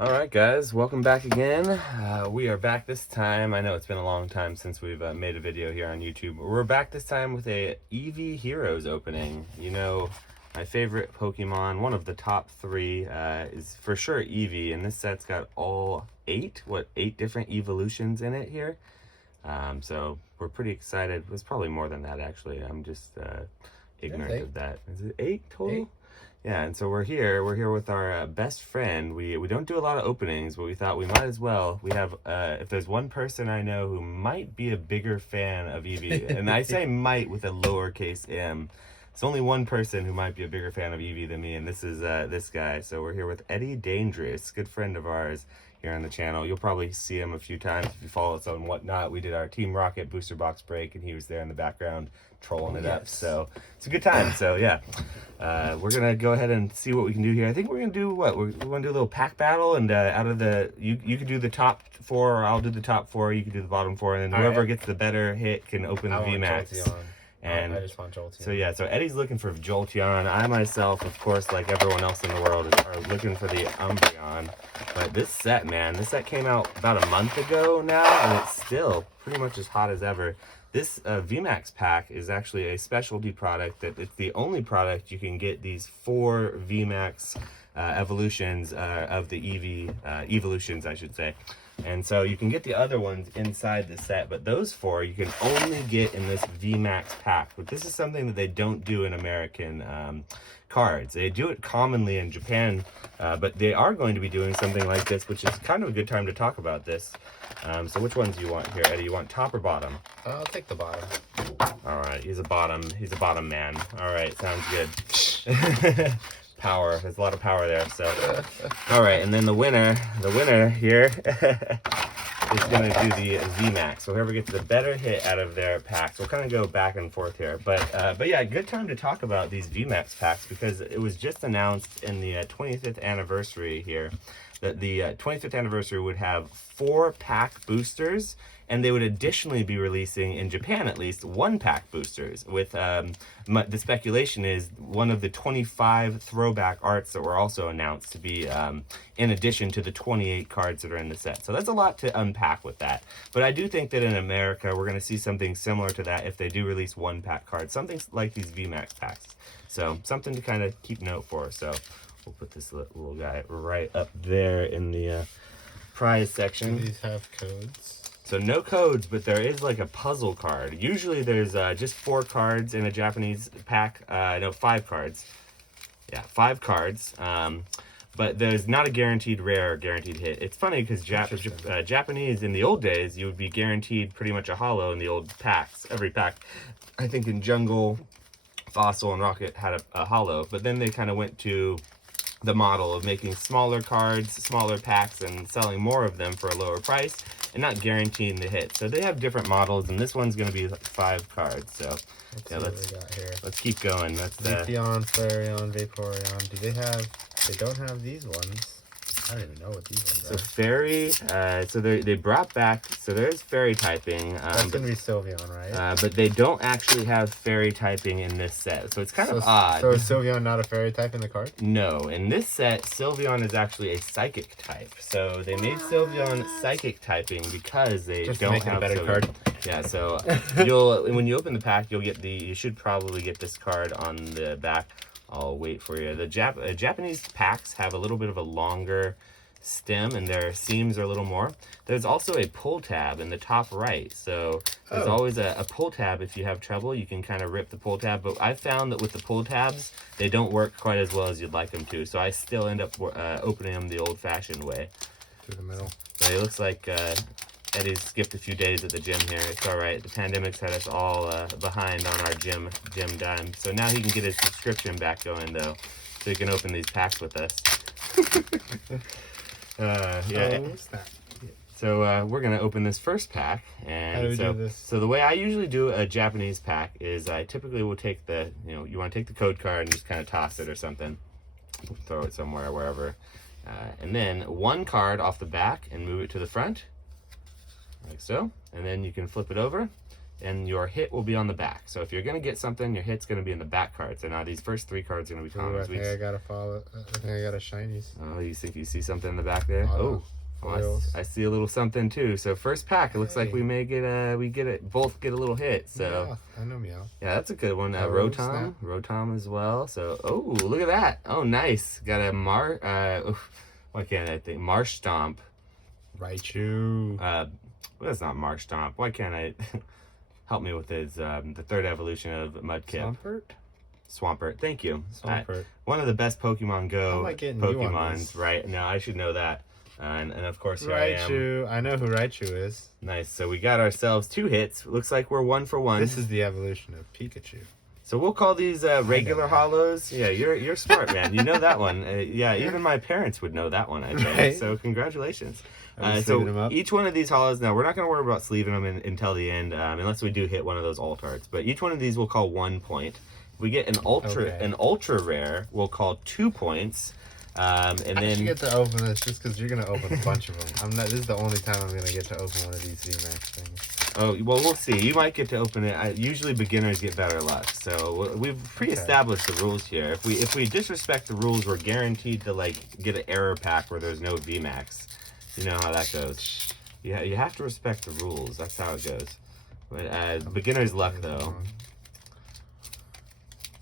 Alright guys, welcome back again. We are back this time. I know it's been a long time since we've made a video here on YouTube. We're back this time with a Eevee Heroes opening. You know, my favorite Pokemon, one of the top three, is for sure Eevee, and this set's got all eight different evolutions in it here. So we're pretty excited. It was probably more than that actually. I'm just ignorant of that. Is it 8 total? 8? Yeah, and so we're here with our best friend. We don't do a lot of openings, but we thought we might as well. We have, if there's one person I know who might be a bigger fan of Eevee, and I say might with a lowercase m, it's only one person who might be a bigger fan of Eevee than me, and this is this guy. So we're here with EddyDangerous, good friend of ours here on the channel. You'll probably see him a few times if you follow us on Whatnot. We did our Team Rocket booster box break, and he was there in the background trolling it up. So it's a good time. So yeah, we're gonna go ahead and see what we can do here. I think we're gonna do what we're gonna do a little pack battle, and out of the you can do the top 4, or I'll do the top 4. You can do the bottom 4, and then whoever gets the better hit can open the VMAX. And I just want Jolteon. So yeah, so Eddie's looking for Jolteon. I myself, of course, like everyone else in the world, are looking for the Umbreon. But this set, man, this set came out about a month ago now, and it's still pretty much as hot as ever. This VMAX pack is actually a specialty product. That it's the only product you can get these 4 VMAX evolutions of the Eevee evolutions, I should say. And so you can get the other ones inside the set, but those 4 you can only get in this VMAX pack. But this is something that they don't do in American cards. They do it commonly in Japan, but they are going to be doing something like this, which is kind of a good time to talk about this. So which ones do you want here, Eddie? You want top or bottom? I'll take the bottom. All right, he's a bottom man. All right, sounds good. Power, there's a lot of power there. So all right, and then the winner here is going to do the VMAX. So whoever gets the better hit out of their packs, we'll kind of go back and forth here. But yeah, good time to talk about these VMAX packs, because it was just announced in the 25th anniversary here that the 25th anniversary would have 4 pack boosters, and they would additionally be releasing, in Japan at least, 1 pack boosters. With the speculation is one of the 25 throwback arts that were also announced to be in addition to the 28 cards that are in the set. So that's a lot to unpack with that. But I do think that in America we're going to see something similar to that if they do release 1 pack cards, something like these VMAX packs. So something to kind of keep note for. So we'll put this little guy right up there in the prize section. Do these have codes? So no codes, but there is like a puzzle card. Usually there's just 4 cards in a Japanese pack. No, 5 cards. Yeah, 5 cards. But there's not a guaranteed rare or guaranteed hit. It's funny because Japanese in the old days, you would be guaranteed pretty much a holo in the old packs. Every pack, I think in Jungle, Fossil, and Rocket had a holo. But then they kind of went to the model of making smaller cards, smaller packs, and selling more of them for a lower price, and not guaranteeing the hit. So they have different models, and this one's going to be like 5 cards. So yeah, let's keep going. That's the Leafeon, Flareon, Vaporeon. They don't have these ones. I don't even know what these ones are. So Fairy, so they brought back, so there's Fairy typing. That's going to be Sylveon, right? But they don't actually have Fairy typing in this set, so it's kind of odd. So is Sylveon not a Fairy type in the card? No, in this set, Sylveon is actually a Psychic type. So they made Sylveon Psychic typing because they don't have a better card. Yeah, so when you open the pack, you should probably get this card on the back. I'll wait for you. The Japanese packs have a little bit of a longer stem, and their seams are a little more. There's also a pull tab in the top right, so there's always a pull tab. If you have trouble, you can kind of rip the pull tab, but I found that with the pull tabs, they don't work quite as well as you'd like them to, so I still end up opening them the old-fashioned way. Through the middle. So it looks like Eddie's skipped a few days at the gym here. It's all right. The pandemic's had us all behind on our gym dime. So now he can get his subscription back going, though, so he can open these packs with us. Yeah. So we're gonna open this first pack, and how do we do this? So the way I usually do a Japanese pack is I typically will take the, you want to take the code card and just kind of toss it or something, throw it somewhere, wherever, and then 1 card off the back and move it to the front. Like so, and then you can flip it over. and your hit will be on the back. So if you're going to get something, your hit's going to be in the back card. So now these first 3 cards are going to be Ooh, commons. I think I got a shinies. Oh, you think you see something in the back there? Oh, I see a little something too. So first pack, it looks like we may get both get a little hit. So yeah, I know Meow. yeah, that's a good one. Oh, Rotom as well. So look at that. Oh, nice. Got a why can't I think? Marsh Stomp. Raichu. Well, that's not Marsh Stomp. Why can't I? Help me with his the third evolution of Mudkip. Swampert. Thank you. Swampert. One of the best Pokemon Go Pokemons, right? No, I should know that. And of course, here Raichu. I know who Raichu is. Nice. So we got ourselves 2 hits. Looks like we're 1 for 1. This is the evolution of Pikachu. So we'll call these regular hollows. Yeah, you're smart, man. You know that one. Yeah, even my parents would know that one, I think. Right. So congratulations. So them up? Each one of these hollows, now we're not going to worry about sleeving them until the end, unless we do hit one of those alt arts. But each one of these we'll call 1 point. If we get an ultra rare, we'll call 2 points. And then I should get to open this just because you're gonna open a bunch of them. This is the only time I'm gonna get to open one of these VMAX things. Oh well, we'll see. You might get to open it. Usually beginners get better luck. So we've pre-established the rules here. If we disrespect the rules, we're guaranteed to get an error pack where there's no VMAX. You know how that goes. Yeah, you have to respect the rules. That's how it goes. But beginner's luck though.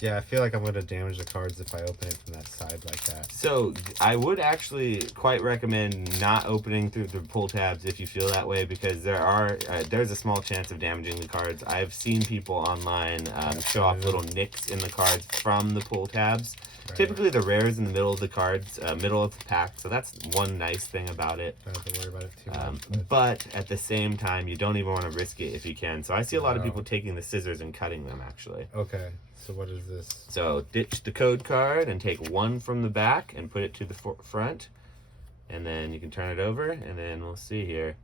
Yeah, I feel like I'm going to damage the cards if I open it from that side like that. So I would actually quite recommend not opening through the pull tabs if you feel that way, because there's a small chance of damaging the cards. I've seen people online show off little nicks in the cards from the pull tabs. Right. Typically the rares in the middle of the cards, middle of the pack, so that's one nice thing about it. Don't have to worry about it too much. But at the same time, you don't even want to risk it if you can. So I see a lot of people taking the scissors and cutting them, actually. Okay. So what is this? So ditch the code card and take 1 from the back and put it to the front. And then you can turn it over, and then we'll see here.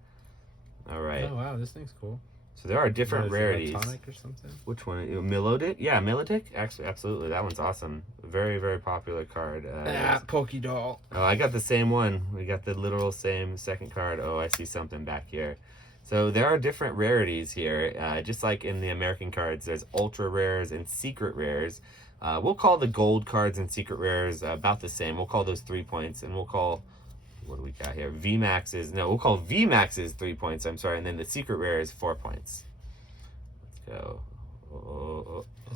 All right. Oh, wow, this thing's cool. So there are different rarities. Tonic or something? Which one? Milotic? Yeah, Milotic? Actually, absolutely. That one's awesome. Very, very popular card. Pokédoll. Oh, I got the same one. We got the literal same second card. Oh, I see something back here. So there are different rarities here. Just like in the American cards, there's ultra rares and secret rares. We'll call the gold cards and secret rares about the same. We'll call those 3 points, and we'll call, what do we got here? We'll call VMAX's 3 points, I'm sorry, and then the secret rare is 4 points. Let's go.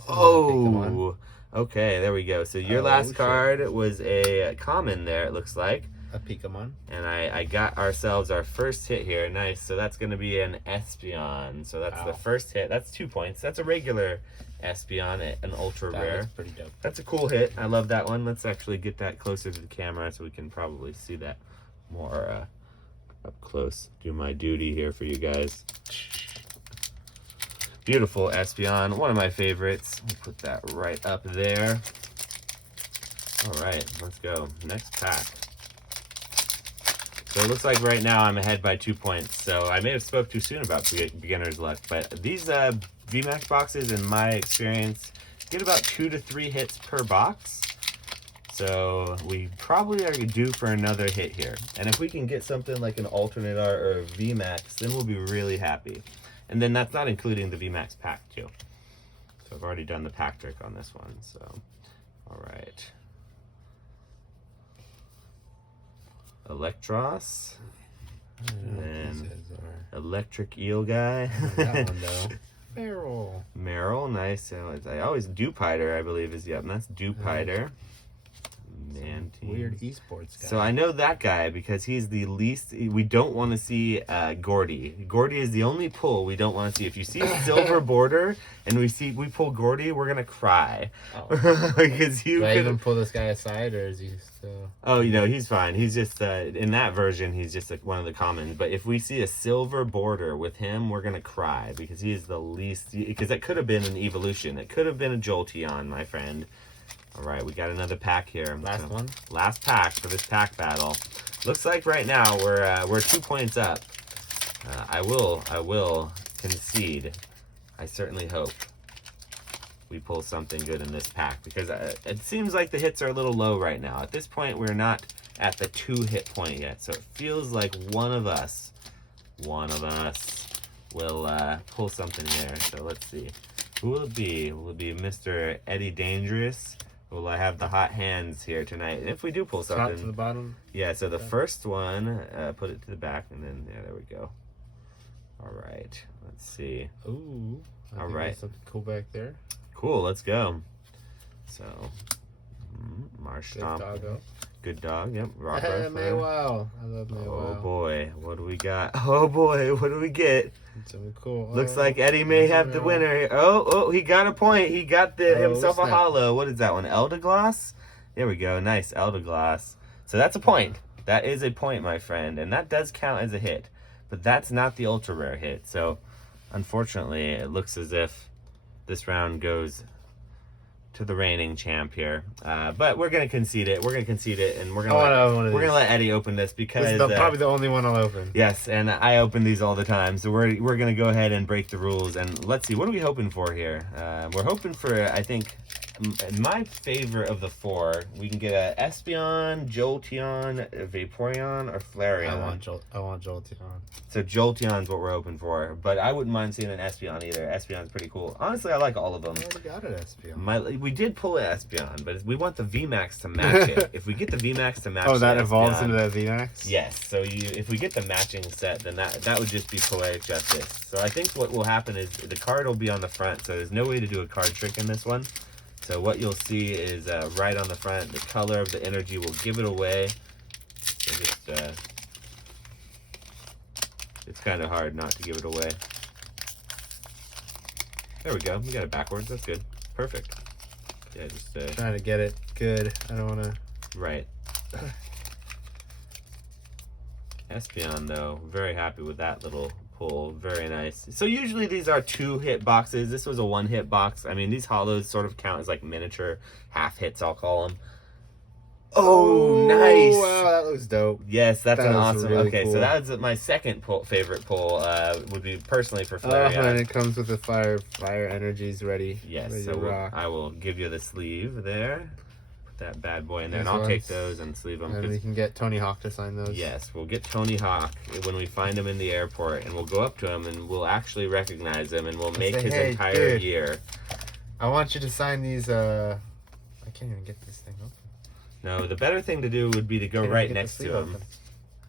Oh, okay, there we go. So your last card was a common there, it looks like. A Pokemon. And I got ourselves our first hit here. Nice. So that's going to be an Espeon. So that's the first hit. That's 2 points. That's a regular Espeon, an ultra rare. That's pretty dope. That's a cool hit. I love that one. Let's actually get that closer to the camera so we can probably see that more up close. Do my duty here for you guys. Beautiful Espeon. One of my favorites. We'll put that right up there. All right. Let's go. Next pack. So it looks like right now I'm ahead by 2 points. So I may have spoke too soon about beginner's luck, but these VMAX boxes, in my experience, get about 2 to 3 hits per box. So we probably are due for another hit here. And if we can get something like an alternate art or a VMAX, then we'll be really happy. And then that's not including the VMAX pack too. So I've already done the pack trick on this one. So, all right. Electros, and then electric eel guy. That one though. Meryl, nice. I always Dewpider, I believe is and that's Dewpider. Weird esports guy. So I know that guy because he's the least. We don't want to see Gordy. Gordy is the only pull we don't want to see. If you see a silver border and we pull Gordy, we're gonna cry. Oh. Because do I even pull this guy aside, or is he still? Oh, he's fine. He's just in that version, he's just like one of the commons. But if we see a silver border with him, we're gonna cry because he is the least. Because that could have been an evolution. It could have been a Jolteon, my friend. All right, we got another pack here. Last pack for this pack battle. Looks like right now we're 2 points up. I will concede. I certainly hope we pull something good in this pack because it seems like the hits are a little low right now. At this point, we're not at the 2 hit point yet, so it feels like one of us will pull something there. So let's see. Who will it be? Will it be Mr. EddyDangerous? Will I have the hot hands here tonight? And if we do pull something. Top to the bottom? Yeah, so the first one, put it to the back, and then, yeah, there we go. All right, let's see. Ooh. All right. Something cool back there. Cool, let's go. So, Good doggo. Good dog, yep. Rock Hey, Rifler. Maywell. I love Maywell. Oh boy, what do we got? Oh boy, what do we get? Something cool. Looks like Eddie may have the winner here. Oh, he got a point. He got himself a snap. hollow. What is that one? Eldergloss? There we go. Nice, Eldergloss. So that's a point. That is a point, my friend. And that does count as a hit. But that's not the ultra rare hit. So, unfortunately, it looks as if this round goes to the reigning champ here. But we're gonna concede it. We're gonna concede it, and we're gonna let Eddie open this because this is probably the only one I'll open. Yes, and I open these all the time, so we're gonna go ahead and break the rules. And let's see, what are we hoping for here? We're hoping for, I think, my favorite of the four. We can get a Espeon, Jolteon, Vaporeon, or Flareon. I want Jolteon. So Jolteon's what we're hoping for, but I wouldn't mind seeing an Espeon either. Espeon's pretty cool. Honestly, I like all of them. I already got an Espeon. We did pull an Espeon, but we want the VMAX to match it. If we get the VMAX to match Oh, that the evolves Espeon, into that VMAX? yes. So if we get the matching set, then that would just be poetic justice. So I think what will happen is the card will be on the front, so there's no way to do a card trick in this one. So what you'll see is right on the front, the color of the energy will give it away. So just, it's kind of hard not to give it away. There we go. We got it backwards. That's good. Perfect. Yeah, just trying to get it good. I don't want to. Right. Espeon, though, very happy with that little pull. Very nice. So usually these are 2-hit boxes. This was a 1-hit box. I mean, these hollows sort of count as like miniature half hits, I'll call them. Oh, nice. Wow, that looks dope. Yes, that's an awesome. Really okay, cool. so that was my second favorite pull. Would be personally for Flareon. And it comes with the fire energies ready. Yes, ready so to rock. I will give you the sleeve there. Put that bad boy in there, These and I'll take ones. those and sleeve them. And we can get Tony Hawk to sign those. Yes, we'll get Tony Hawk when we find him in the airport, and we'll go up to him and we'll actually recognize him, and we'll make say, his "Hey, entire dude." year. I want you to sign these. I can't even get this thing open. No, the better thing to do would be to go Can't right even get the next to sleeve him. open.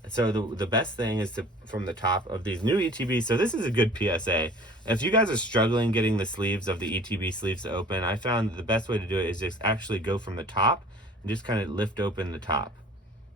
So the best thing is to, from the top of these new ETBs, so this is a good PSA. If you guys are struggling getting the sleeves of the ETB sleeves to open, I found the best way to do it is just actually go from the top and just kind of lift open the top.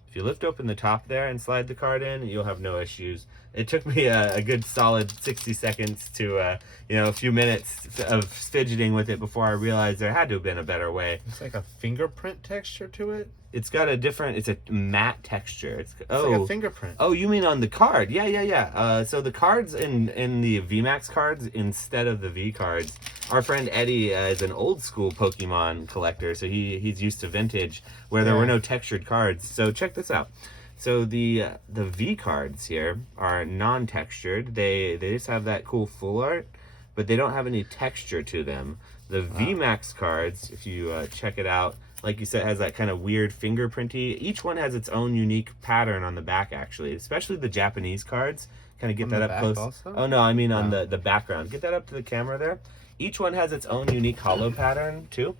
If you lift open the top there and slide the card in, you'll have no issues. It took me a good solid 60 seconds to, a few minutes of fidgeting with it before I realized there had to have been a better way. It's like a fingerprint texture to it. It's got it's a matte texture. It's like a fingerprint. Oh, you mean on the card? Yeah. So the cards in the VMAX cards instead of the V cards. Our friend Eddie is an old school Pokemon collector, so he's used to vintage where there were no textured cards. So check this out. So the V cards here are non-textured. They just have that cool full art, but they don't have any texture to them. The VMAX cards, if you check it out, like you said, has that kind of weird fingerprinty. Each one has its own unique pattern on the back, actually, especially the Japanese cards. Kind of get that up close. Also? Oh, no, I mean on the background. Get that up to the camera there. Each one has its own unique hollow pattern, too.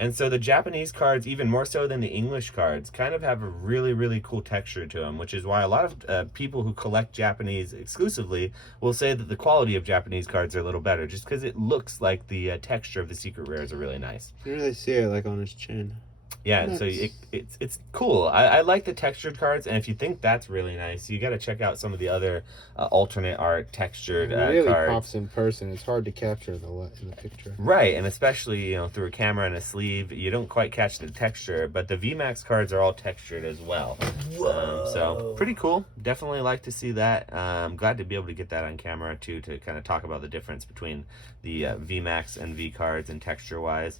And so the Japanese cards, even more so than the English cards, kind of have a really, really cool texture to them, which is why a lot of people who collect Japanese exclusively will say that the quality of Japanese cards are a little better, just because it looks like the texture of the secret rares are really nice. You really see it like on his chin. Yeah, and so it's cool. I like the textured cards, and if you think that's really nice, you got to check out some of the other alternate art textured It really cards. pops in person. It's hard to capture in the picture. Right, and especially through a camera and a sleeve, you don't quite catch the texture. But the VMAX cards are all textured as well. So pretty cool. Definitely like to see that. I'm glad to be able to get that on camera too, to kind of talk about the difference between the VMAX and V cards and texture wise.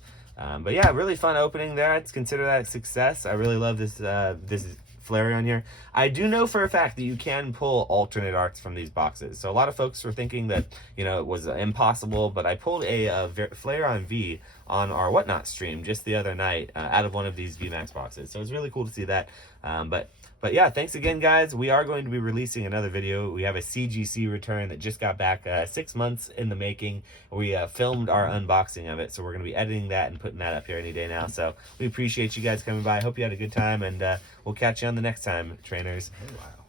But yeah, really fun opening there. I'd consider that a success. I really love this this Flareon here. I do know for a fact that you can pull alternate arts from these boxes. So a lot of folks were thinking that it was impossible, but I pulled a Flareon V on our Whatnot stream just the other night out of one of these VMAX boxes. So it's really cool to see that. But But yeah, thanks again, guys. We are going to be releasing another video. We have a CGC return that just got back 6 months in the making. We filmed our unboxing of it, so we're going to be editing that and putting that up here any day now. So we appreciate you guys coming by. Hope you had a good time, and we'll catch you on the next time, trainers. Oh, wow.